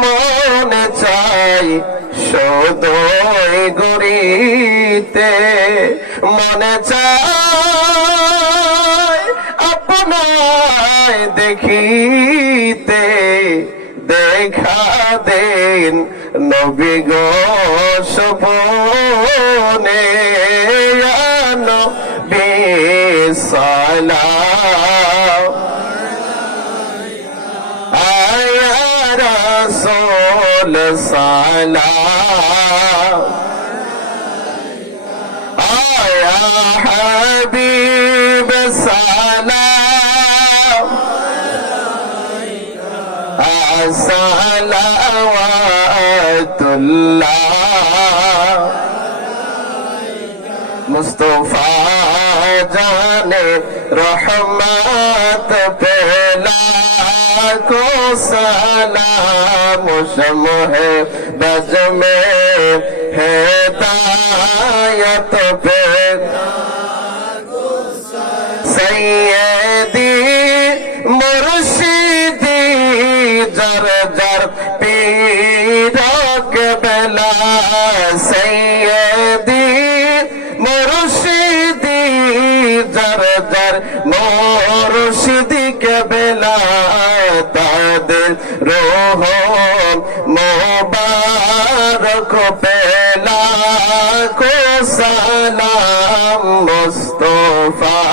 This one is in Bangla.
মনে চাই সদয় গড়িতে, মনে চাই আপনায় দেখিতে, দেখা দেন নবী গো স্বপনে, নবী সালাম আয়া রাসূল সালাম আয়া হাবিব সালাম সালাওয়াতুল্লাহ মুস্তফা জানে রহমত পেলা को सलाम शम्हे बज़ में हिदायत पे सैयदी मुर्शिदी जर पीरा के बेला, सैयदी मुर्शिदी जर मुर्शिदी के बेला, तादिल रोह मुबारक पेला को सलाम मुस्तफा।